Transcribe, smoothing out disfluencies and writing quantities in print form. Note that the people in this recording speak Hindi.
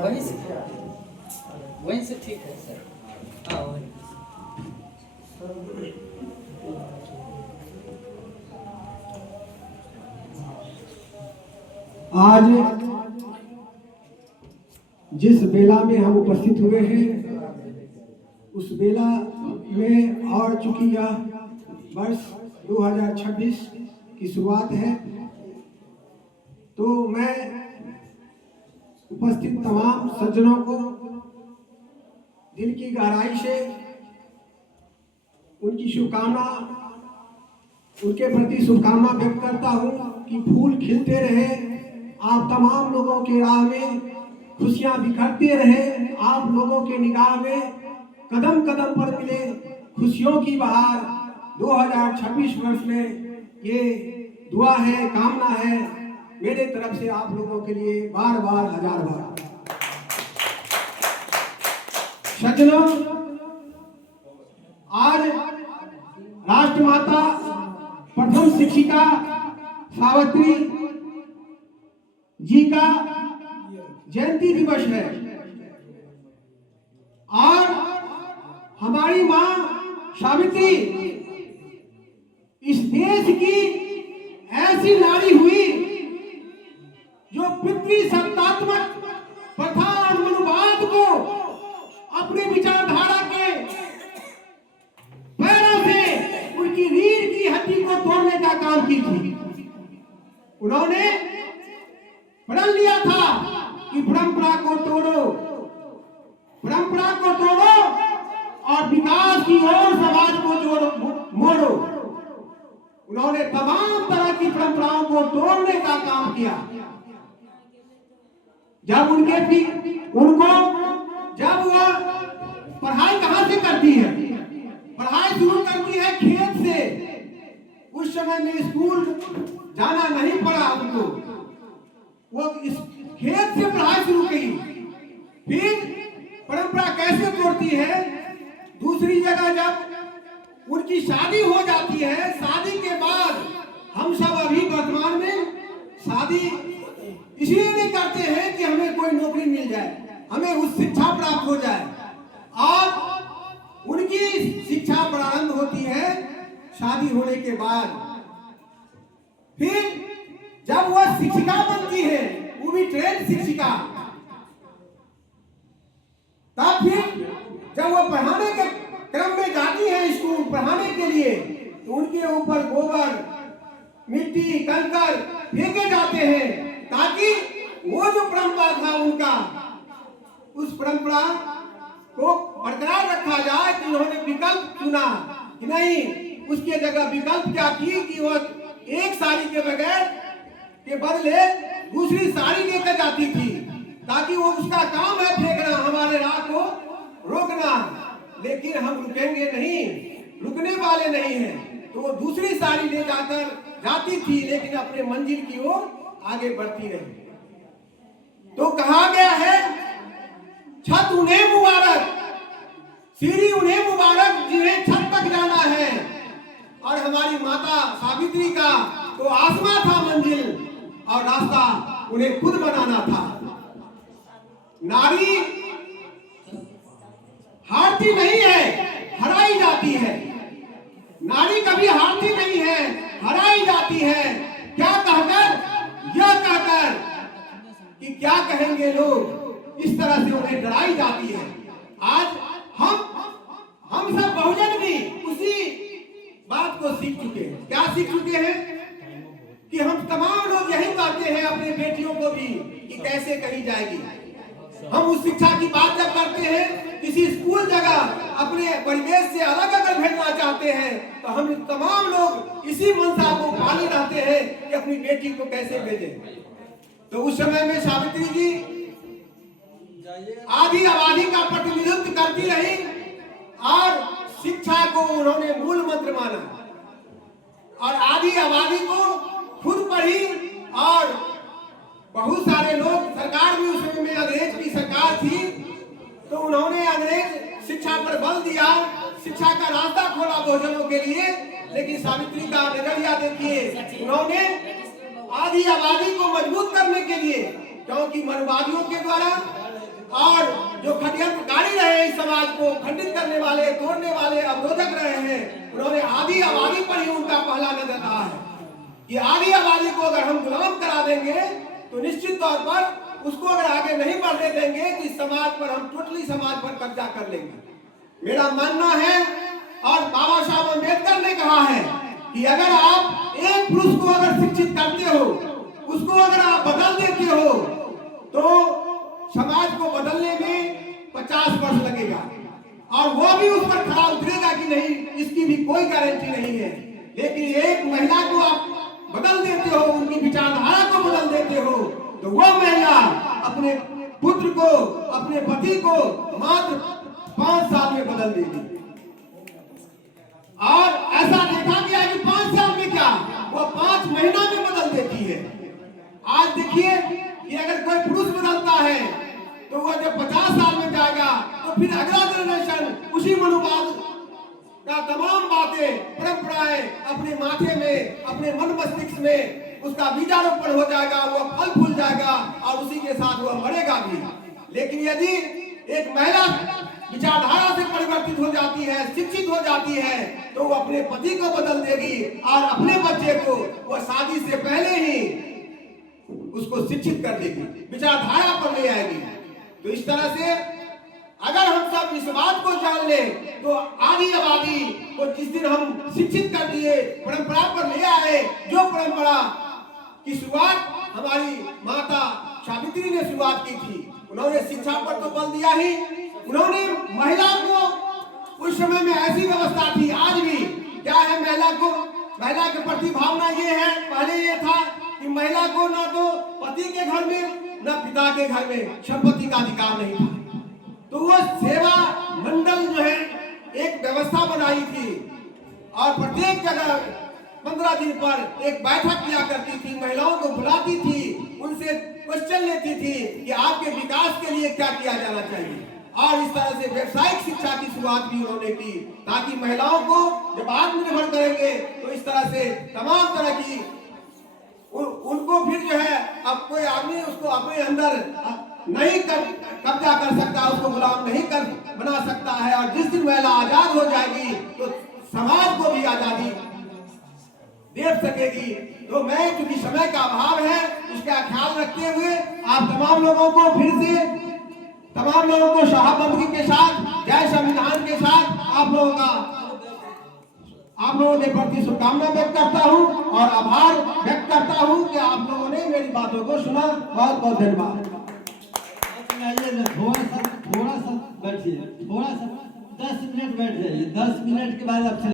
वहीं से ठीक है सर। हाँ वहीं। आज जिस बेला में हम उपस्थित हुए हैं उस बेला में और चूंकि यह वर्ष 2026 की शुरुआत है तो मैं उपस्थित तमाम सज्जनों को दिल की गहराई से उनकी शुभकामना उनके प्रति शुभकामना व्यक्त करता हूं कि फूल खिलते रहे, आप तमाम लोगों के राह में खुशियां बिखरते रहे, आप लोगों के निगाह में कदम कदम पर मिले खुशियों की बहार। 2026 वर्ष में ये दुआ है, कामना है मेरे तरफ से आप लोगों के लिए बार बार हजार बार। सज्जनों, आज राष्ट्रमाता प्रथम शिक्षिका सावित्री जी का जयंती दिवस है और हमारी मां सावित्री इस देश की ऐसी नारी हुई जो पृथ्वी सत्तात्मक प्रथा अनुवाद को अपनी विचारधारा के पैरों से उनकी रीढ़ की हड्डी को तोड़ने का काम की थी। उन्होंने प्रण लिया था कि परंपरा को तोड़ो और विकास की ओर समाज को मोड़ो। उन्होंने तमाम तरह की परंपराओं को तोड़ने का काम किया। जब जब वह पढ़ाई कहां से करती है, पढ़ाई शुरू करती है खेत से। उस समय में स्कूल जाना नहीं पड़ा उनको, वो इस खेत से पढ़ाई शुरू की। फिर परंपरा कैसे तोड़ती है, दूसरी जगह जब उनकी शादी हो जाती है, शादी के बाद हम सब अभी वर्तमान में शादी इसलिए नहीं करते हैं कि हमें कोई नौकरी मिल जाए, हमें उस शिक्षा प्राप्त हो जाए। और उनकी शिक्षा प्रारंभ होती है शादी होने के बाद। फिर जब वह शिक्षिका बनती है, वो भी ट्रेन शिक्षिका, तब फिर जब वह पढ़ाने के क्रम में जाती है स्कूल पढ़ाने के लिए, तो उनके ऊपर गोबर, मिट्टी, कंकड़ फेंके जाते हैं ताकि वो जो परंपरा था उनका, उस परंपरा को बरकरार रखा जाए। कि उन्होंने विकल्प चुना कि नहीं, उसके जगह विकल्प क्या की कि वो एक साड़ी के बगैर के बदले दूसरी साड़ी लेकर जाती थी, ताकि वो उसका काम है फेंकना, हमारे राह को रोकना। लेकिन हम रुकेंगे नहीं, रुकने वाले नहीं हैं। तो वो दूसरी साड़ी ले जाकर जाती थी, लेकिन अपने मंजिल की ओर आगे बढ़ती रही। तो कहा गया है, छत उन्हें मुबारक, सीढ़ी उन्हें मुबारक जिन्हें छत तक जाना है। और हमारी माता सावित्री का तो आसमां था मंजिल, और रास्ता उन्हें खुद बनाना था। नारी हारती नहीं है, हराई जाती है। नारी कभी हारती नहीं है, हराई जाती है। क्या कहकर? यह कहकर कि क्या कहेंगे लोग, इस तरह से उन्हें डराई जाती है। आज हम सब बहुजन भी उसी बात को सीख चुके हैं। क्या सीख चुके हैं? कि हम तमाम लोग यही कहते हैं अपने बेटियों को भी कि कैसे कही जाएगी। हम उस शिक्षा की बात जब करते हैं, किसी स्कूल जगह अपने परिवेश से अलग अगर भेजना चाहते हैं, तो हम तमाम लोग इसी मंशा को पाले रहते हैं कि अपनी बेटी को कैसे भेजें। तो उस समय में सावित्री जी आधी आबादी का प्रतिनिधित्व करती रही और शिक्षा को उन्होंने मूल मंत्र माना, और आधी आबादी को खुद पढ़ी। और बहुत सारे लोग, सरकार भी उस समय में अंग्रेज की सरकार थी, तो उन्होंने अंग्रेज शिक्षा पर बल दिया, शिक्षा का रास्ता खोला बहुजनों के लिए। लेकिन सावित्री का नजरिया देखिए, उन्होंने आधी आबादी को मजबूत करने के लिए, क्योंकि मनवादियों के द्वारा समाज को खंडित करने वाले, तोड़ने वाले, अवरोधक रहे हैं, उन्होंने आधी आबादी पर ही उनका पहला नजर रहा है कि आधी आबादी को अगर हम गुलाम करा देंगे तो निश्चित तौर पर उसको अगर आगे नहीं बढ़ने देंगे तो इस समाज पर हम टोटली समाज पर कब्जा कर लेंगे। मेरा मानना है और बाबा साहब अम्बेडकर ने कहा है कि अगर आप एक पुरुष को अगर शिक्षित करते हो, उसको अगर आप बदल देते हो तो समाज को बदलने में 50 वर्ष लगेगा और वो भी उस पर खड़ा उतरेगा कि नहीं, इसकी भी कोई गारंटी नहीं है। लेकिन एक महिला को आप बदल देते हो, उनकी विचारधारा को बदल देते हो तो वो महिला अपने पुत्र को, अपने पति को मात्र 5 साल में बदल देगी। और ऐसा देखा गया कि 5 साल में क्या, वो 5 महीना में बदल देती है। आज देखिए कि अगर कोई पुरुष बदलता है तो वो जब 50 साल में जाएगा तो फिर अगला जनरेशन उसी मनोभाव का तमाम बातें, परंपराएं अपने माथे में, अपने मन मस्तिष्क में उसका बीजारोपण हो जाएगा, वो फल फूल जाएगा और उसी के साथ वो मरेगा भी। लेकिन यदि एक महिला विचारधारा से परिवर्तित हो जाती है, शिक्षित हो जाती है तो वो अपने पति को बदल देगी और अपने बच्चे को वो शादी से पहले ही उसको शिक्षित कर देगी, विचारधारा पर ले आएगी। तो इस तरह से अगर हम सब इस बात को जान ले तो आधी आबादी को जिस दिन हम शिक्षित कर दिए, परंपरा पर ले आए, जो परंपरा की शुरुआत हमारी माता सावित्री ने शुरुआत की थी, उन्होंने शिक्षा पर तो बल दिया ही, उन्होंने महिला को उस समय में ऐसी व्यवस्था थी, आज भी क्या है, महिला के प्रति भावना ये है, पहले ये था कि महिला को न तो पति के घर में न पिता के घर में संपत्ति का अधिकार नहीं था। तो वो सेवा मंडल जो है एक व्यवस्था बनाई थी और प्रत्येक जगह 15 दिन पर एक बैठक किया करती थी, महिलाओं को बुलाती थी, उनसे क्वेश्चन लेती थी कि आपके विकास के लिए क्या किया जाना चाहिए। और इस तरह से व्यवसायिक शिक्षा की शुरुआत भी उन्होंने की ताकि महिलाओं को जब आत्मनिर्भर करेंगे तो इस तरह से तमाम तरह की उनको फिर जो है अब कोई आदमी उसको अपने अंदर नहीं कब्जा कर सकता, उसको गुलाम नहीं कर बना सकता है। और जिस दिन महिला आजाद हो जाएगी तो समाज को भी आजादी दे सकेगी। तो मैं क्योंकि समय का अभाव है उसका ख्याल रखते हुए आप तमाम लोगों को फिर से शहाबंदगी के साथ, जय संविधान के साथ आप लोगों के प्रति शुभकामना व्यक्त करता हूं और आभार व्यक्त करता हूं कि आप लोगों ने मेरी बातों को सुना। बहुत बहुत धन्यवाद। थोड़ा सा बैठिए, थोड़ा सा 10 मिनट बैठ जाइए, 10 मिनट के बाद आप